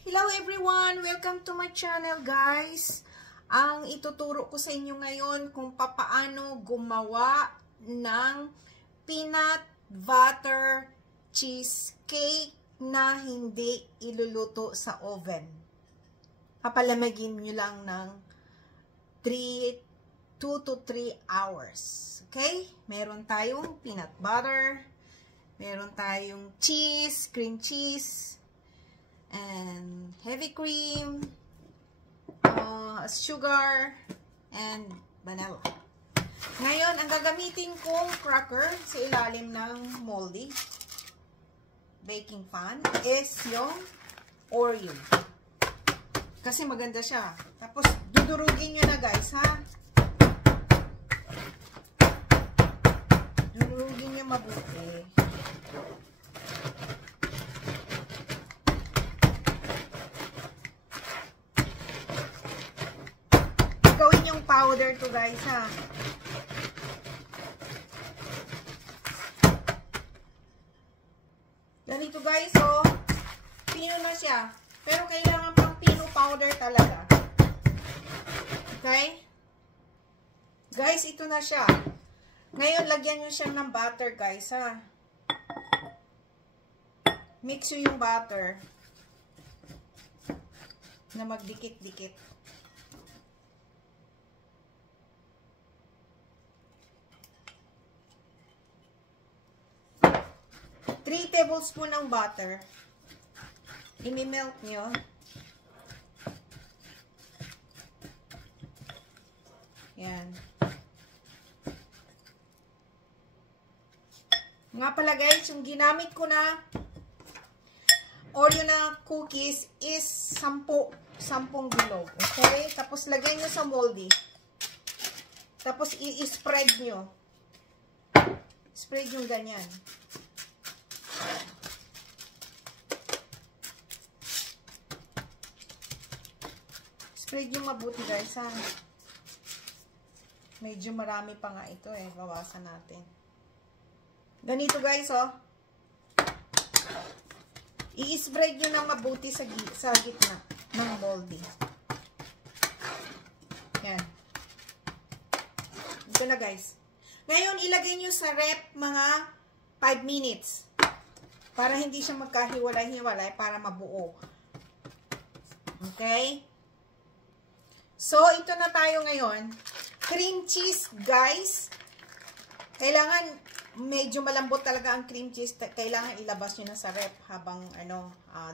Hello everyone! Welcome to my channel guys! Ang ituturo ko sa inyo ngayon kung papaano gumawa ng peanut butter cheesecake na hindi iluluto sa oven. Papalamagin nyo lang ng 2 to 3 hours. Okay? Meron tayong peanut butter, meron tayong cheese, cream cheese, and heavy cream, sugar, and vanilla. Ngayon, ang gagamitin kong cracker sa ilalim ng moldy baking pan is yung Oreo. Kasi maganda siya. Tapos, dudurugin nyo na guys, ha? Dudurugin nyo mabuti. Powder to guys, ha. Ganito guys, oh. Pino na siya. Pero kailangan pang pino powder talaga. Okay? Guys, ito na siya. Ngayon, lagyan nyo siya ng butter guys, ha. Mix nyo yung butter na magdikit-dikit. 3 tablespoon ng butter. I-melt nyo. Yan. Nga pala guys, yung ginamit ko na Oreo na cookies is 10 bilog. Okay? Tapos lagyan nyo sa moldy. Tapos i-spread nyo. Spread yung ganyan. Spread yung mabuti guys, ha. Medyo marami pa nga ito eh. Bawasan natin. Ganito guys, oh. I-spread nyo na mabuti sa gitna ng moldy. Yan. Ito na guys. Ngayon, ilagay nyo sa rep mga 5 minutes. Para hindi siya magkahiwalay-hiwalay, para mabuo. Okay? So, ito na tayo ngayon. Cream cheese, guys. Kailangan, medyo malambot talaga ang cream cheese. Kailangan ilabas nyo na sa rep habang,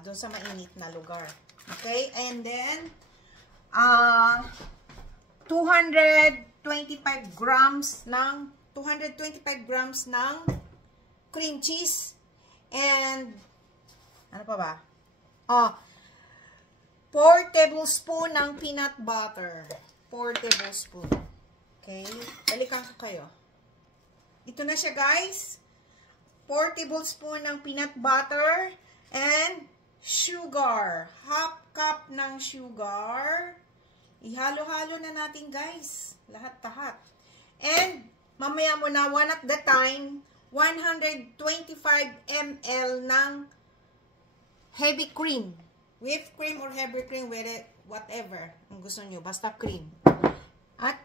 dun sa mainit na lugar. Okay? And then, 225 grams ng cream cheese. And, ano pa ba? 4 tablespoon ng peanut butter. 4 tablespoon. Okay? Balikan ko kayo. Ito na siya, guys. 4 tablespoon ng peanut butter and sugar. Half cup ng sugar. Ihalo-halo na natin, guys. Lahat-lahat. And, mamaya mo na, one at the time, 125 ml ng heavy cream. Whipped cream or heavy cream, whatever ang gusto nyo. Basta cream. At,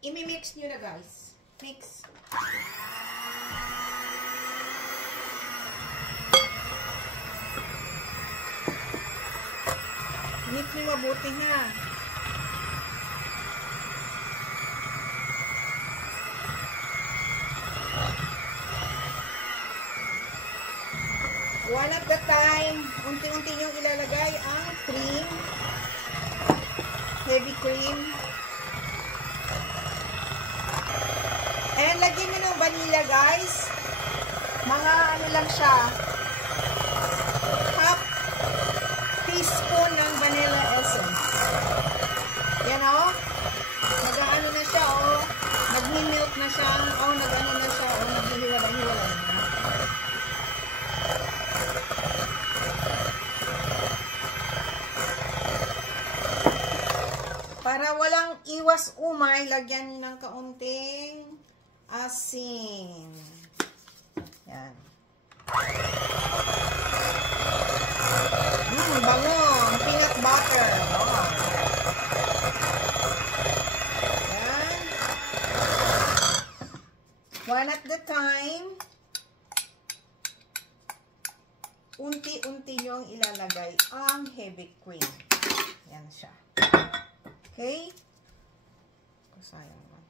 imi-mix nyo na guys. Mix. Mix nyo mabuti ha. One at the time, unti-unti yung ilalagay ang cream, heavy cream. And lagyan nyo ng vanilla guys. Mga ano lang siya, half teaspoon ng vanilla essence. Yan o. Nag-ano na siya o. Nag-milk na siya. O nag-ano na siya o. Nag-hiwalay-hiwalay na. Para walang iwas umay, lagyan ng kaunting asin. Yan. Bango. unti-unti nyo ang ilalagay ang heavy cream. Yan siya. Okay? Sayang naman.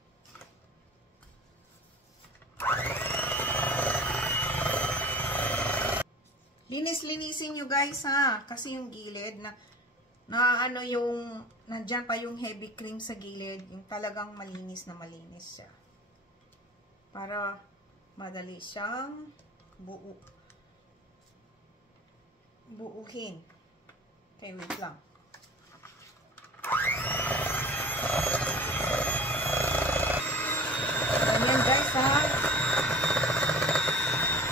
Linis-linisin nyo guys ha. Kasi yung gilid na ano yung nandyan pa yung heavy cream sa gilid. Yung talagang malinis na malinis siya. Para madali siyang buuhin. Okay, wait lang. Ganyan guys ha.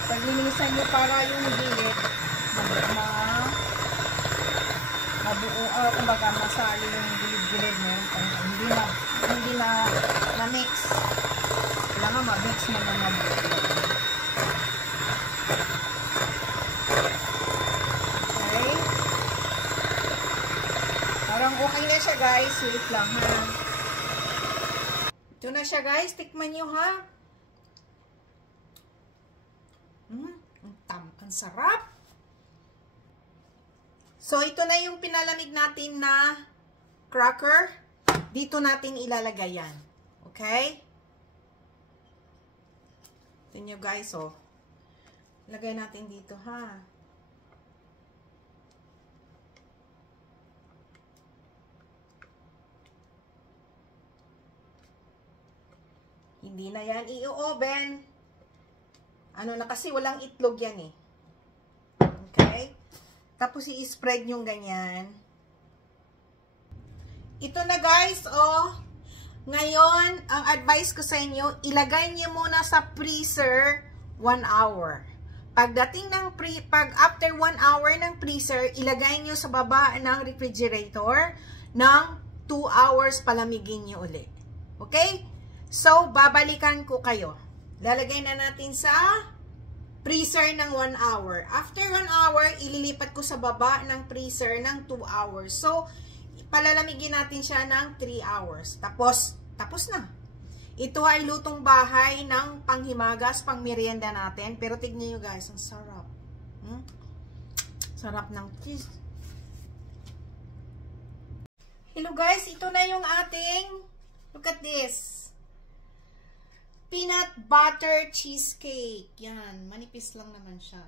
Paglinisan nyo para yung gilid mabuo, kumbaga masali yung gilid-gilid nyo. Hindi na mix. Kailangan ma-mix mo na mabuo. Okay. Parang okay na siya guys. Wait lang ha. Ito na siya guys. Tikman nyo ha. Ang sarap. So, ito na yung pinalamig natin na cracker. Dito natin ilalagay yan. Okay? Ito nyo guys, oh. Lagay natin dito, ha. Hindi na yan i-oven. Ano na kasi, walang itlog yan, eh. Okay? Tapos, i-spread yung ganyan. Ito na, guys, oh. Ngayon, ang advice ko sa inyo, ilagay niyo muna sa freezer 1 hour. Pagdating ng after 1 hour ng freezer, ilagay niyo sa baba ng refrigerator ng 2 hours palamigin niyo uli. Okay? So, babalikan ko kayo. Lalagay na natin sa freezer ng 1 hour. After 1 hour, ililipat ko sa baba ng freezer ng 2 hours. So, palalamigin natin siya ng 3 hours. Tapos na. Ito ay lutong bahay ng panghimagas, pang merienda natin. Pero tignan nyo guys, ang sarap. Sarap ng cheese. Hello guys, ito na yung ating, look at this. Peanut butter cheesecake. Yan. Manipis lang naman siya.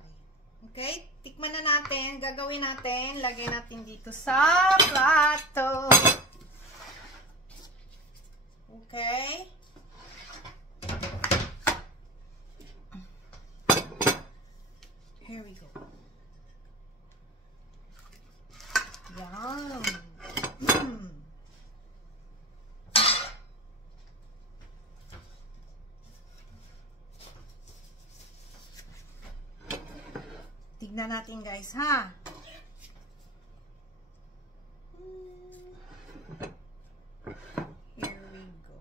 Okay? Tikman na natin. Gagawin natin. Lagay natin dito sa plato. Okay? Here we go. Yum. Tignan natin guys, ha? Here we go.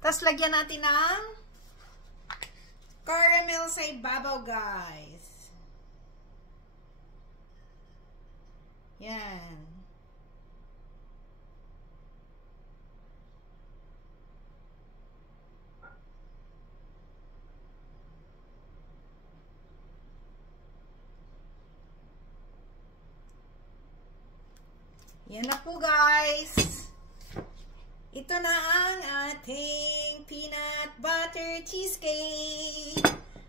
Tapos, lagyan natin ng caramel sa ibabaw, guys. Yan. Yan na po, guys. Ito na ang ating peanut butter cheesecake.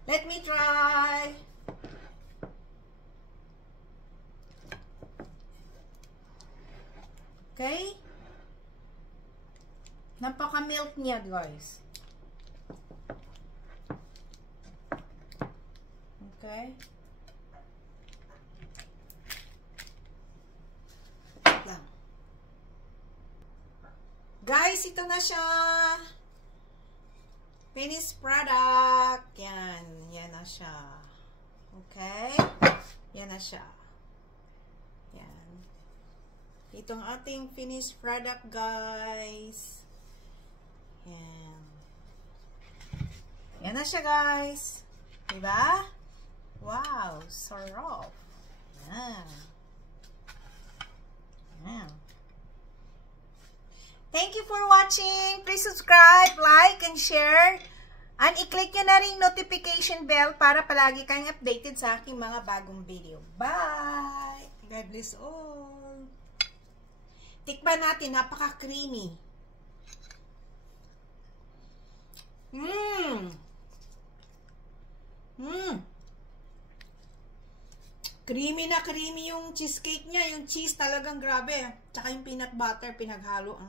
Let me try. Okay? Napaka-milk niya, guys. Okay? Guys, ito na siya. Finished product. Yan. Yan na siya. Okay? Yan na siya. Yan. Ito ang ating finished product, guys. Yan. na siya, guys. Diba? Wow, sarap. Yan. Yan. Thank you for watching. Please subscribe, like, and share. And i-click nyo na rin notification bell para palagi kayong updated sa aking mga bagong video. Bye! God bless all. Tikman natin, napaka-creamy. Creamy na creamy yung cheesecake niya. Yung cheese talagang grabe. Tsaka yung peanut butter pinaghalo.